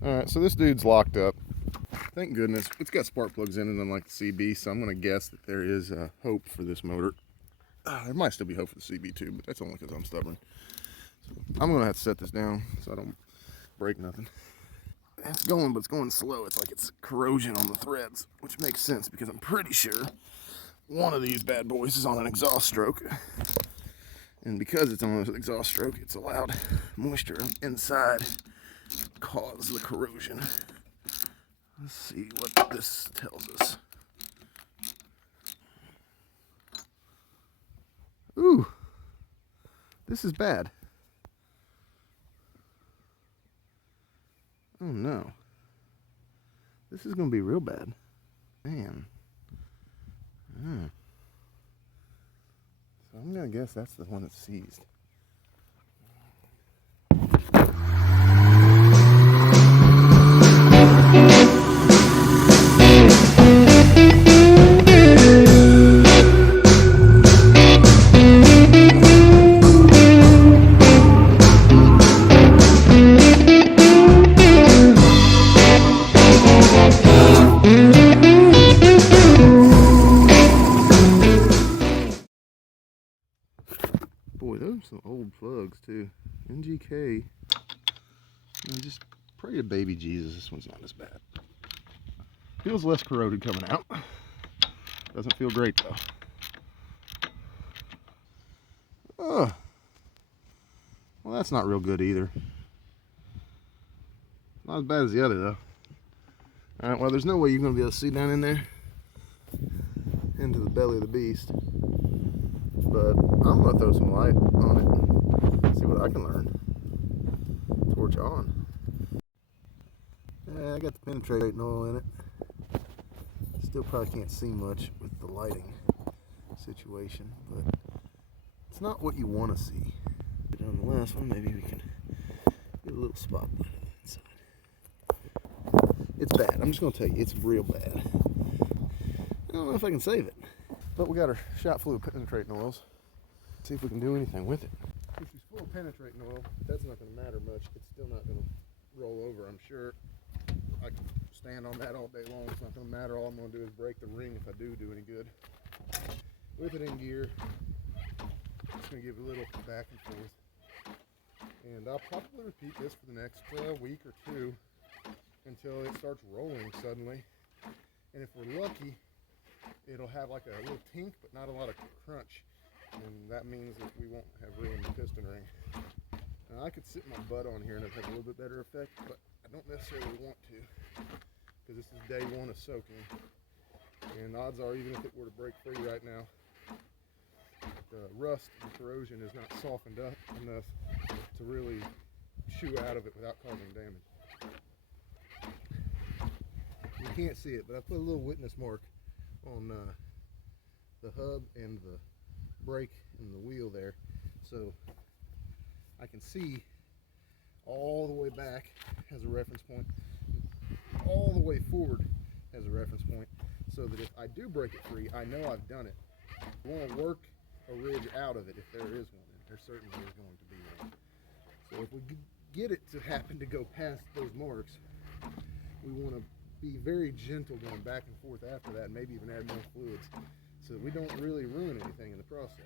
Alright, so this dude's locked up. Thank goodness. It's got spark plugs in it unlike the CB, so I'm going to guess that there is hope for this motor. There might still be hope for the CB too, but that's only because I'm stubborn. So I'm going to have to set this down so I don't break nothing. It's going, but it's going slow. It's like it's corrosion on the threads, which makes sense because I'm pretty sure one of these bad boys is on an exhaust stroke. And because it's on an exhaust stroke, it's allowed moisture inside cause the corrosion. Let's see what this tells us. Ooh, this is bad. Oh no. This is going to be real bad. Man. So I'm going to guess that's the one that's seized. Boy, those are some old plugs too. NGK. Just pray to baby Jesus this one's not as bad. Feels less corroded coming out. Doesn't feel great though. Oh, well, that's not real good either. Not as bad as the other though. Alright, well, there's no way you're going to be able to see down in there into the belly of the beast. But I'm going to throw some light on it. See what I can learn. Torch on. Yeah, I got the penetrating oil in it. Still probably can't see much with the lighting situation, but it's not what you want to see. But on the last one, maybe we can get a little spotlight on the inside. It's bad. I'm just going to tell you, it's real bad. I don't know if I can save it. But we got our shot fluid penetrating oils. See if we can do anything with it. If she's full of penetrating oil, that's not going to matter much. It's still not going to roll over, I'm sure. I can stand on that all day long. It's not going to matter. All I'm going to do is break the ring if I do any good. With it in gear, I'm just going to give it a little back and forth. And I'll probably repeat this for the next week or two until it starts rolling suddenly. And if we're lucky, it'll have like a little tink, but not a lot of crunch. And that means that we won't have ruined the piston ring. Now, I could sit my butt on here and it'd have a little bit better effect, but I don't necessarily want to, because this is day one of soaking. And odds are, even if it were to break free right now, the rust and corrosion is not softened up enough to really chew out of it without causing damage. You can't see it, but I put a little witness mark on the hub and the brake and the wheel there, so I can see all the way back as a reference point, all the way forward as a reference point, so that if I do break it free, I know I've done it. I want to work a ridge out of it if there is one, and there certainly is going to be one. So if we get it to happen to go past those marks, we want to be very gentle going back and forth after that, and maybe even add more fluids so that we don't really ruin anything in the process.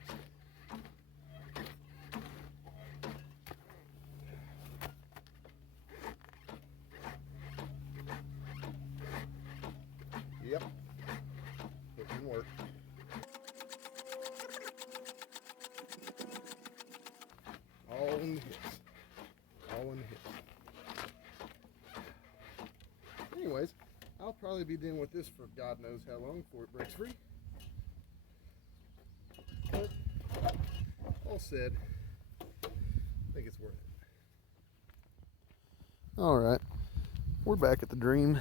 Yep, it can work. All in the hits. All in the hits. Anyways, I'll probably be dealing with this for God knows how long before it breaks free. But all said, I think it's worth it. Alright, we're back at the Dream.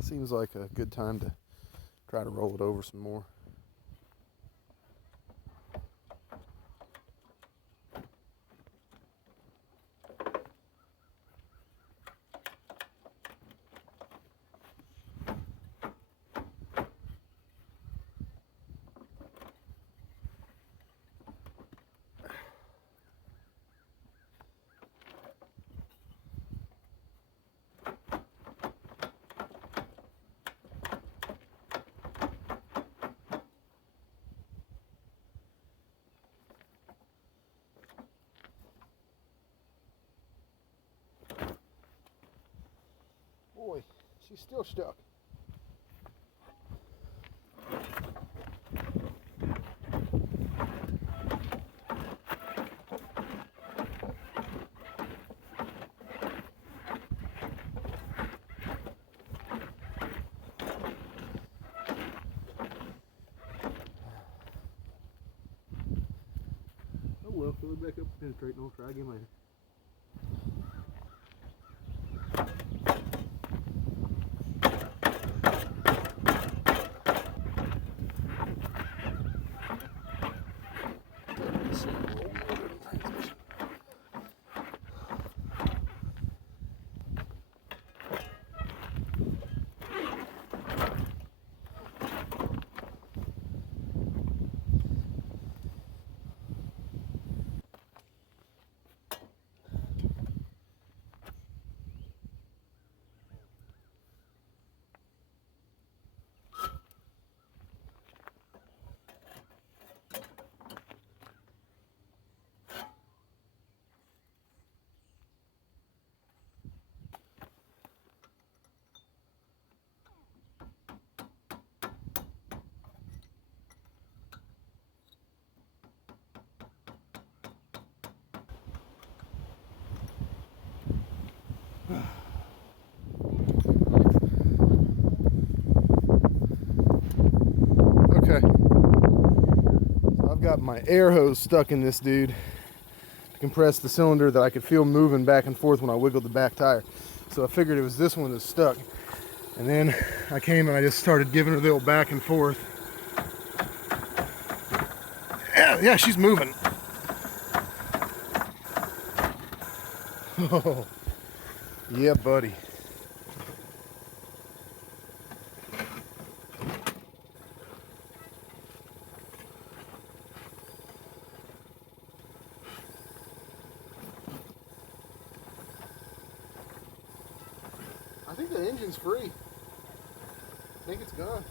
Seems like a good time to try to roll it over some more. She's still stuck. Oh well, fill it back up, penetrate, and I'll try again later. Okay, so I've got my air hose stuck in this dude to compress the cylinder that I could feel moving back and forth when I wiggled the back tire. So I figured it was this one that's stuck. And then I came and I just started giving her the old back and forth. Yeah, she's moving. Oh, yeah, buddy. I think the engine's free. I think it's gone.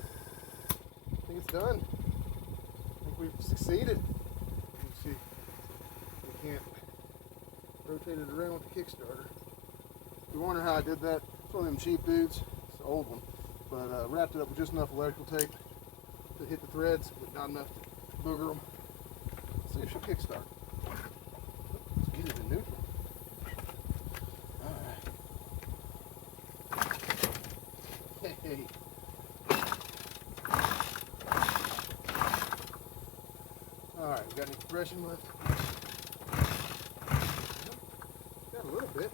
I think it's done. I think we've succeeded. Let's see. We can't rotate it around with the Kickstarter. If you wonder how I did that, it's one of them cheap dudes. It's an old one. But wrapped it up with just enough electrical tape to hit the threads, but not enough to booger them. Let's see if she'll kickstart. Let's get it in neutral. Hey. Alright, we got any compression left? Got a little bit.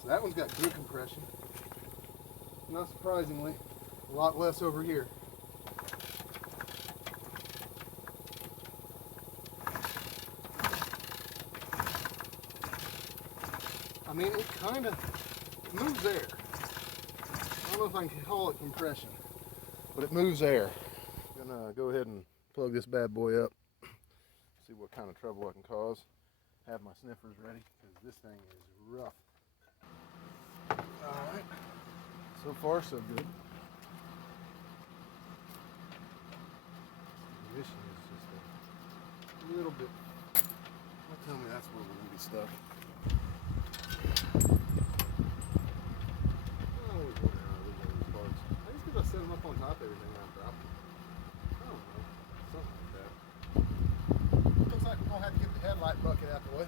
So that one's got good compression. Not surprisingly, a lot less over here. I mean, it kind of moves air. I don't know if I can call it compression, but it moves air. I'm gonna go ahead and plug this bad boy up, see what kind of trouble I can cause. Have my sniffers ready, because this thing is rough. Alright, so far so good. The ignition is just a little bit, don't tell me that's where we're gonna be stuck. I set them up on top of everything and I dropped them. I don't know. Something like that. Looks like we're going to have to get the headlight bucket out the way.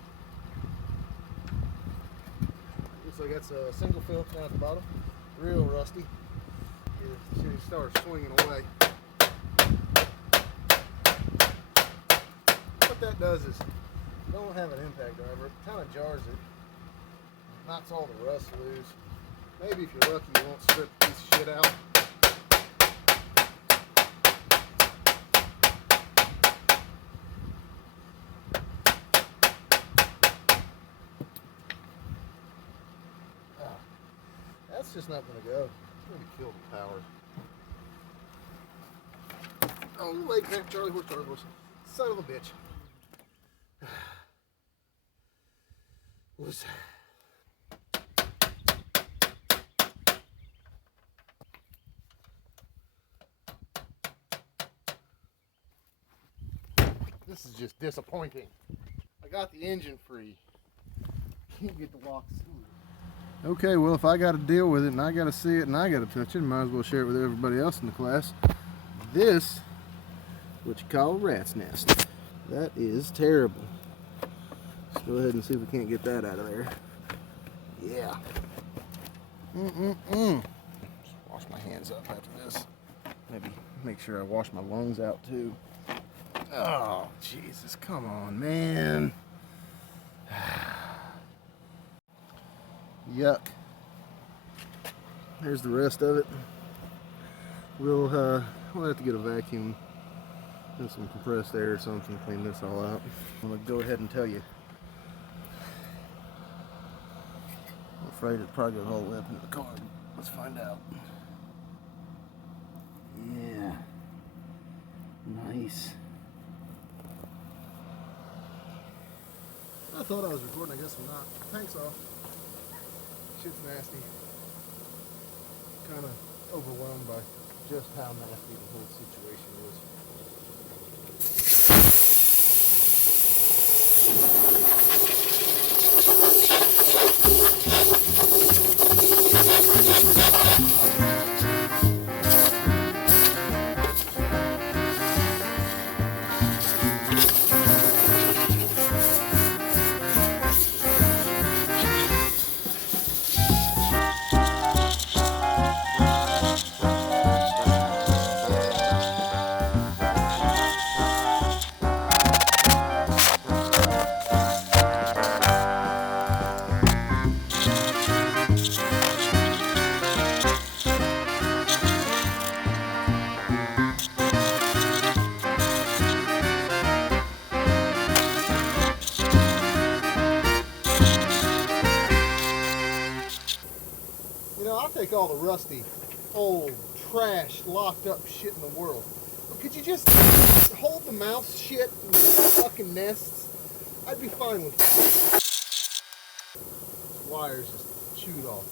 Looks like that's a single filter down at the bottom. Real rusty. She starts swinging away. What that does is, don't have an impact driver. It kind of jars it. Knocks all the rust loose. Maybe if you're lucky you won't strip a piece of shit out. That's just not going to go. It's going to kill the power. Oh, you leg cramp, Charlie horse, Charlie horse. Son of a bitch. Was this is just disappointing. I got the engine free. Can't get the lock screwed. Okay, well, if I got to deal with it and I got to see it and I got to touch it, might as well share it with everybody else in the class. This, what you call a rat's nest. That is terrible. Let's go ahead and see if we can't get that out of there. Yeah. Just wash my hands up after this. Maybe make sure I wash my lungs out too. Oh, Jesus, come on, man. Yuck. There's the rest of it. We'll have to get a vacuum and some compressed air or something to clean this all out. I'm gonna go ahead and tell you. I'm afraid it'll probably go all the way up into the car. Let's find out. Yeah. Nice. I thought I was recording, I guess I'm not. Tank's off. Shit's nasty. Kind of overwhelmed by just how nasty the whole situation is. You know, I'll take all the rusty, old, trash, locked up shit in the world. But could you just hold the mouse shit in the fucking nests? I'd be fine with it. Wires just chewed off.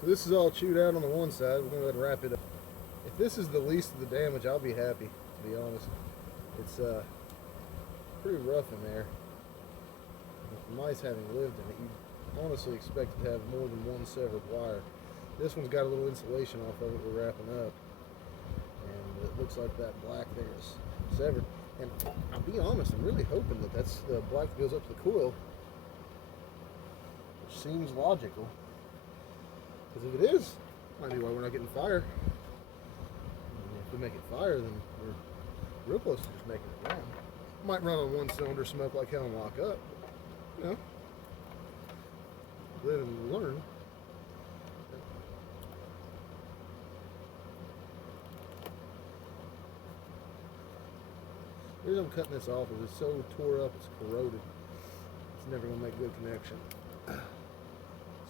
So this is all chewed out on the one side. We're going to let it wrap it up. If this is the least of the damage, I'll be happy, to be honest. It's pretty rough in there. With mice having lived in it, you honestly expect it to have more than one severed wire. This one's got a little insulation off of it we're wrapping up. And it looks like that black there is severed. And I'll be honest, I'm really hoping that that's the black that goes up to the coil. Which seems logical. Because if it is, might be why we're not getting fire. If we make it fire, then we're real close to just making it run. Might run on one cylinder, smoke like hell, and lock up. You know, live and learn. The reason I'm cutting this off is it's so tore up, it's corroded. It's never going to make good connection.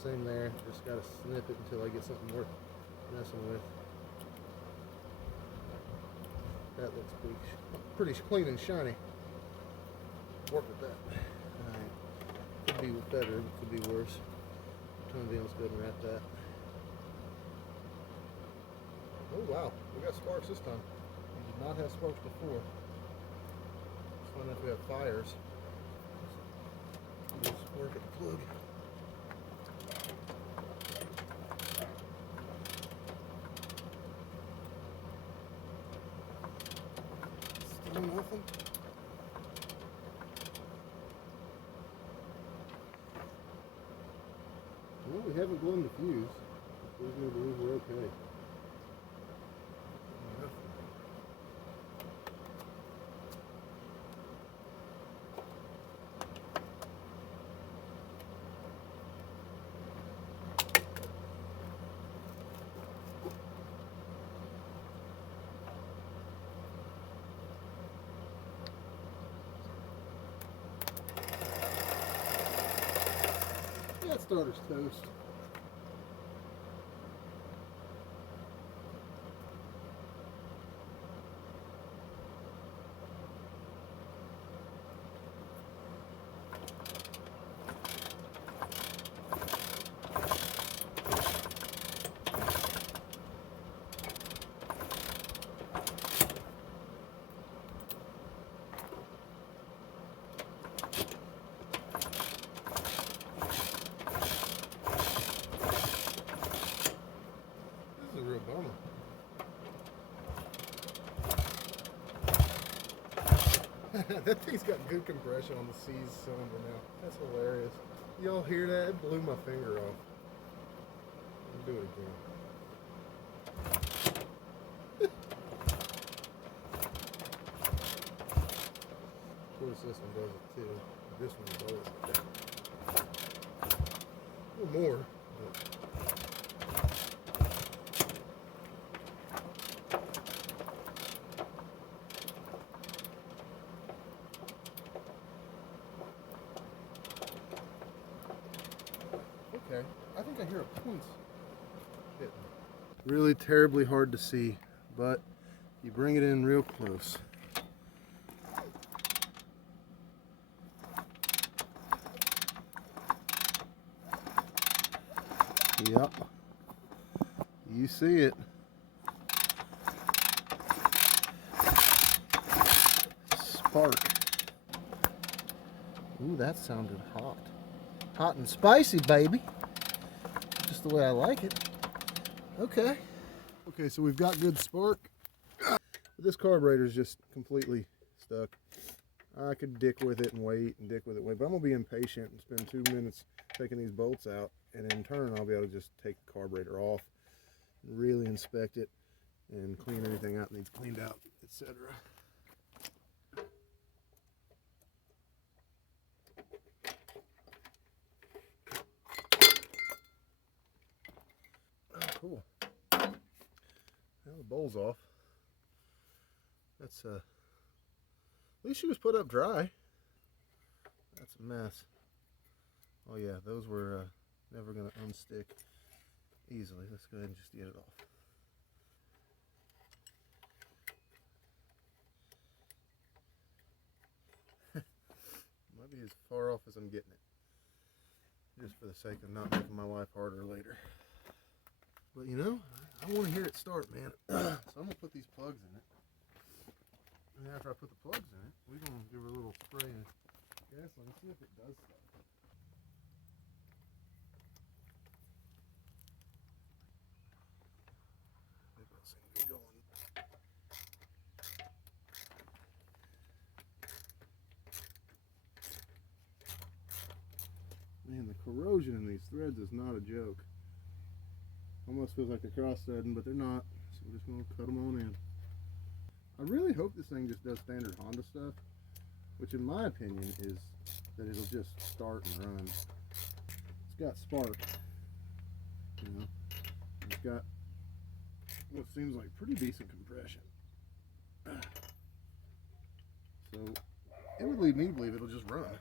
Same there, just got to snip it until I get something worth messing with. That looks pretty clean and shiny. Work with that. Alright. Could be better, could be worse. Turn the let's go ahead and wrap that. Oh wow, we got sparks this time. We did not have sparks before. Let's find out if we have fires. Let's work at the plug. Still nothing. Well, we haven't blown the fuse. We're going to believe we're okay. starter's toast. A real bummer. That thing's got good compression on the C's cylinder now. That's hilarious. Y'all hear that? It blew my finger off. I'll do it again. Of course, this one does it too. This one does it. A little more. Okay, I think I hear a point hitting. Really terribly hard to see, but you bring it in real close. Yep, you see it. Spark. Ooh, that sounded hot. Hot and spicy, baby. Just the way I like it. Okay. Okay, so we've got good spark. But this carburetor is just completely stuck. I could dick with it and wait and dick with it and wait, but I'm gonna be impatient and spend 2 minutes taking these bolts out, and in turn I'll be able to just take the carburetor off and really inspect it and clean anything out that needs cleaned out, etc. Cool. Now the bowl's off. That's at least she was put up dry. That's a mess. Oh yeah, those were never gonna unstick easily. Let's go ahead and just get it off. Might be as far off as I'm getting it, just for the sake of not making my life harder later. But you know, I want to hear it start, man. So I'm going to put these plugs in it. And after I put the plugs in it, we're going to give her a little spray of gasoline and see if it does start. They both seem to be going. Man, the corrosion in these threads is not a joke. Almost feels like they're cross-threading, but they're not. So we're just going to cut them on in. I really hope this thing just does standard Honda stuff, which in my opinion is that it'll just start and run. It's got spark, you know. It's got what seems like pretty decent compression. So it would lead me to believe it'll just run,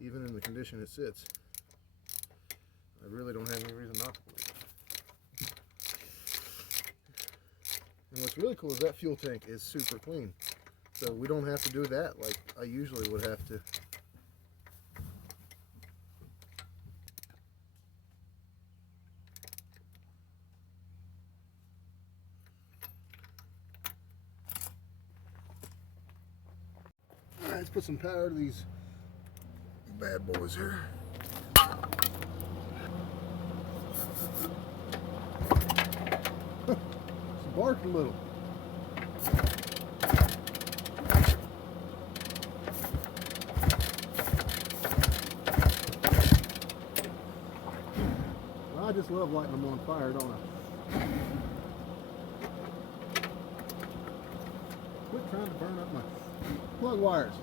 even in the condition it sits. I really don't have any reason not to believe it. And what's really cool is that fuel tank is super clean. So we don't have to do that like I usually would have to. Alright, let's put some power to these bad boys here. Barked a little. Well, I just love lighting them on fire, don't I? Quit trying to burn up my plug wires.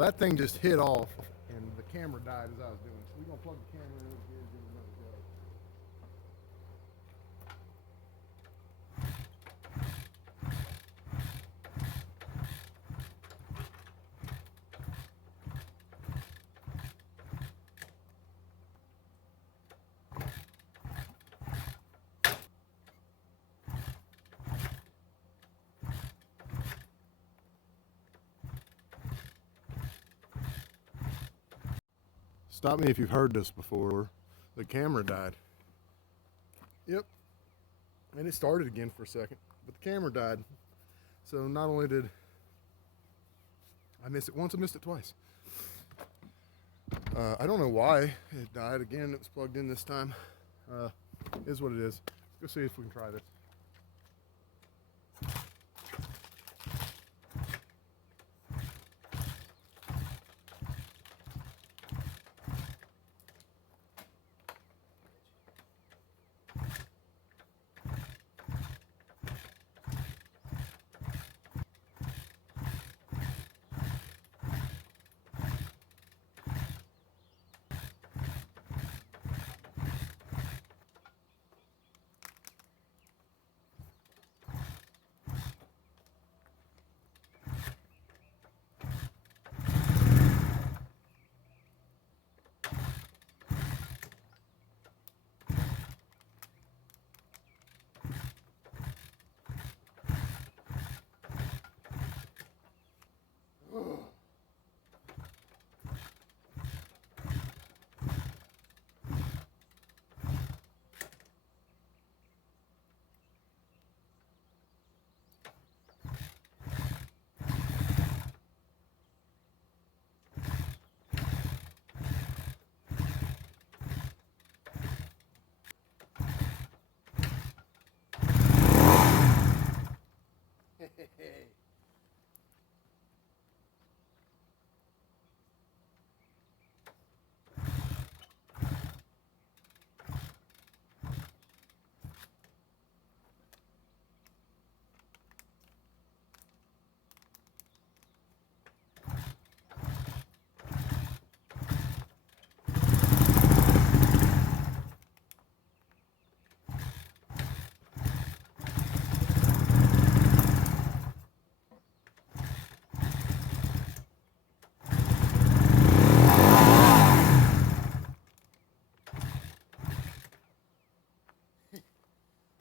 Well, that thing just hit off, and the camera died as I was doing it. So we're going to plug the camera in over here and give it another go. Stop me if you've heard this before. The camera died. Yep. And it started again for a second, but the camera died. So not only did I miss it once, I missed it twice. I don't know why it died. Again, it was plugged in this time. Is what it is. Let's go see if we can try this.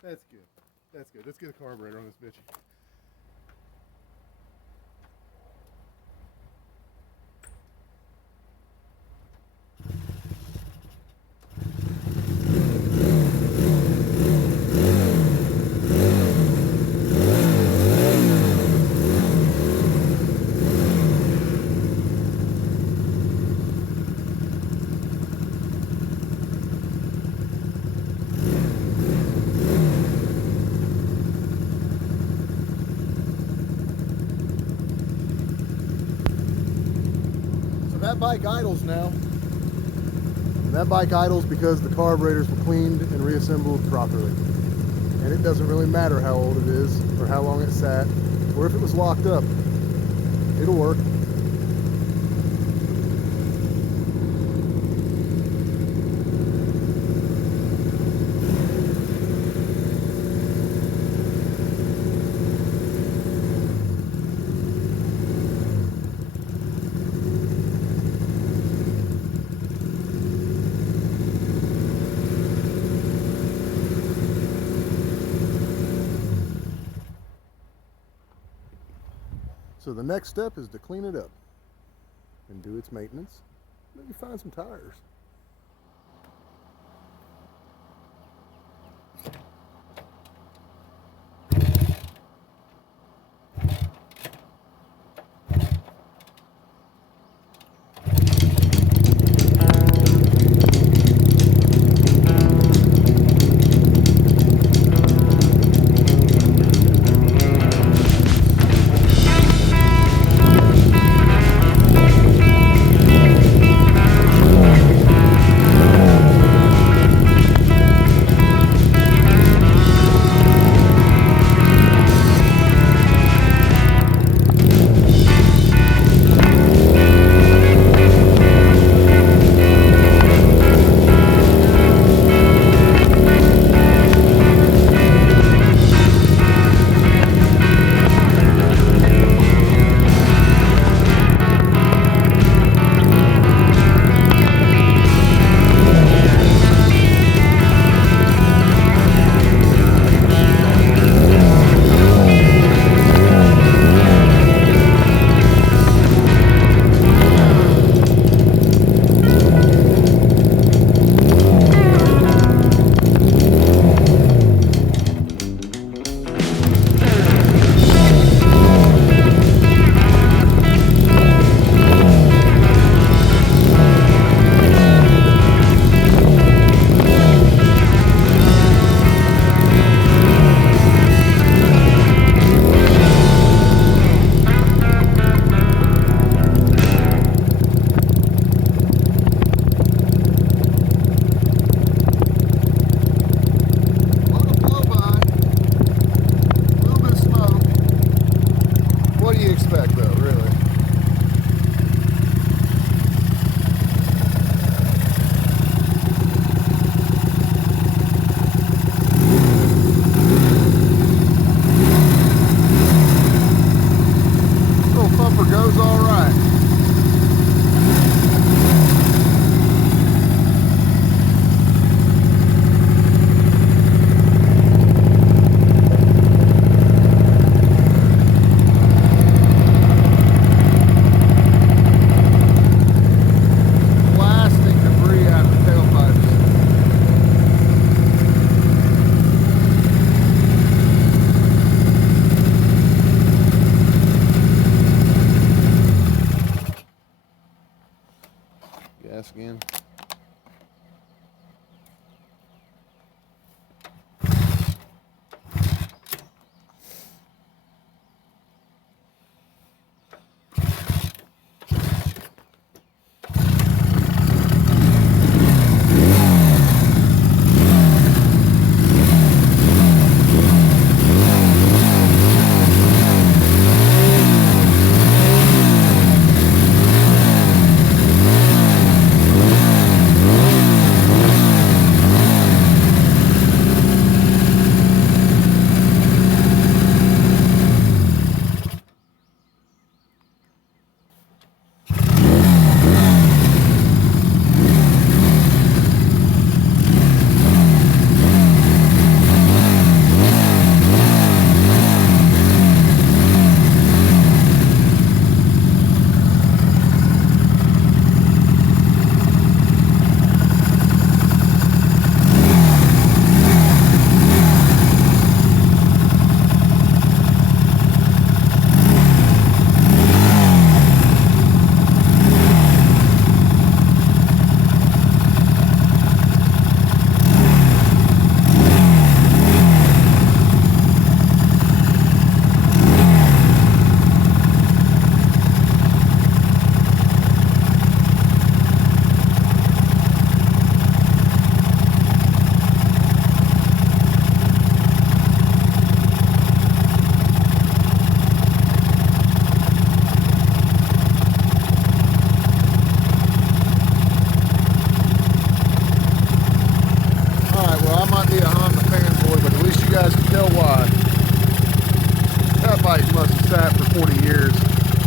That's good. That's good. Let's get a carburetor on this bitch. That bike idles now. And that bike idles because the carburetors were cleaned and reassembled properly. And it doesn't really matter how old it is or how long it sat or if it was locked up. It'll work. So the next step is to clean it up and do its maintenance. Maybe find some tires.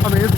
I mean,